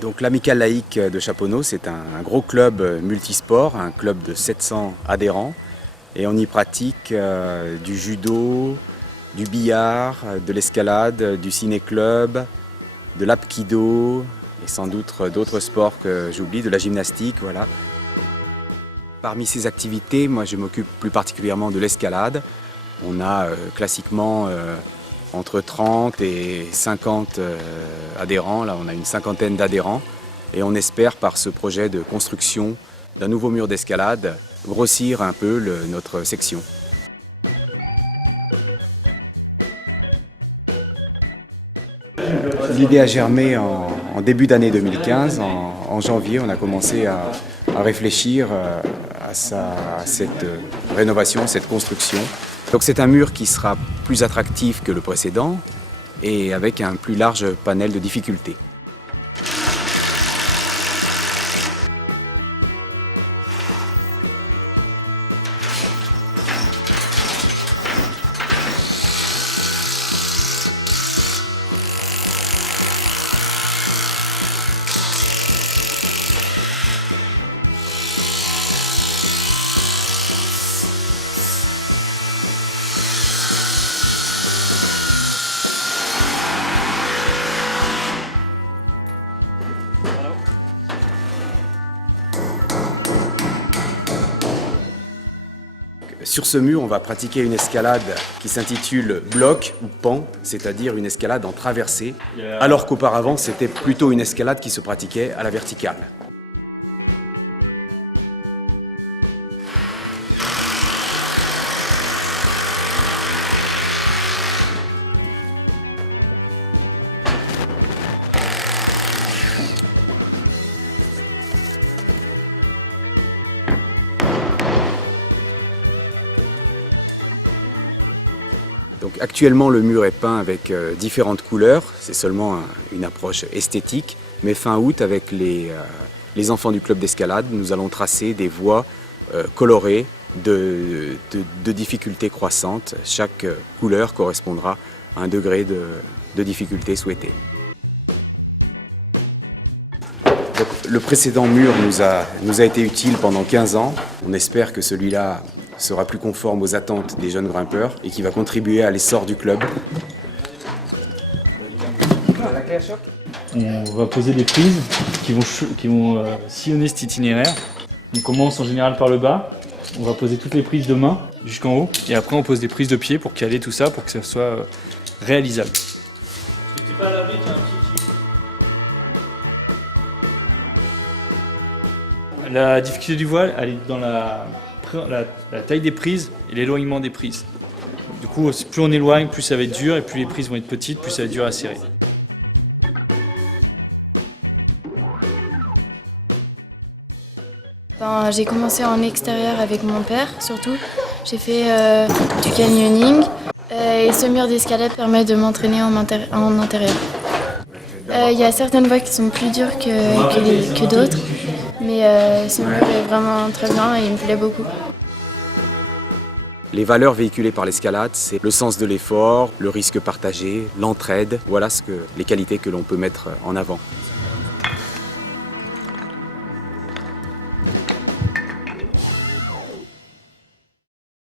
Donc l'Amicale laïque de Chaponneau, c'est un gros club multisport, un club de 700 adhérents. Et on y pratique du judo, du billard, de l'escalade, du ciné-club, de l'apkido et sans doute d'autres sports que j'oublie, de la gymnastique, voilà. Parmi ces activités, moi je m'occupe plus particulièrement de l'escalade. On a classiquement entre 30 et 50 adhérents, là on a une cinquantaine d'adhérents et on espère par ce projet de construction d'un nouveau mur d'escalade grossir un peu notre section. L'idée a germé en début d'année 2015, en janvier on a commencé à réfléchir à cette rénovation, cette construction. Donc c'est un mur qui sera plus attractif que le précédent et avec un plus large panel de difficultés. Sur ce mur, on va pratiquer une escalade qui s'intitule bloc ou pan, c'est-à-dire une escalade en traversée, alors qu'auparavant, c'était plutôt une escalade qui se pratiquait à la verticale. Donc actuellement le mur est peint avec différentes couleurs, c'est seulement une approche esthétique, mais fin août avec les enfants du club d'escalade, nous allons tracer des voies colorées de difficulté croissante. Chaque couleur correspondra à un degré de difficulté souhaité. Donc, le précédent mur nous a été utile pendant 15 ans, on espère que celui-là sera plus conforme aux attentes des jeunes grimpeurs et qui va contribuer à l'essor du club. On va poser des prises qui vont sillonner cet itinéraire. On commence en général par le bas. On va poser toutes les prises de main jusqu'en haut. Et après, on pose des prises de pied pour caler tout ça, pour que ça soit réalisable. La difficulté du voile, elle est dans la taille des prises et l'éloignement des prises. Du coup, plus on éloigne, plus ça va être dur, et plus les prises vont être petites, plus ça va être dur à serrer. J'ai commencé en extérieur avec mon père, surtout. J'ai fait du canyoning et ce mur d'escalade permet de m'entraîner en intérieur. Il y a certaines voies qui sont plus dures que d'autres, mais ce mur est vraiment très bien et il me plaît beaucoup. Les valeurs véhiculées par l'escalade, c'est le sens de l'effort, le risque partagé, l'entraide. Voilà les qualités que l'on peut mettre en avant.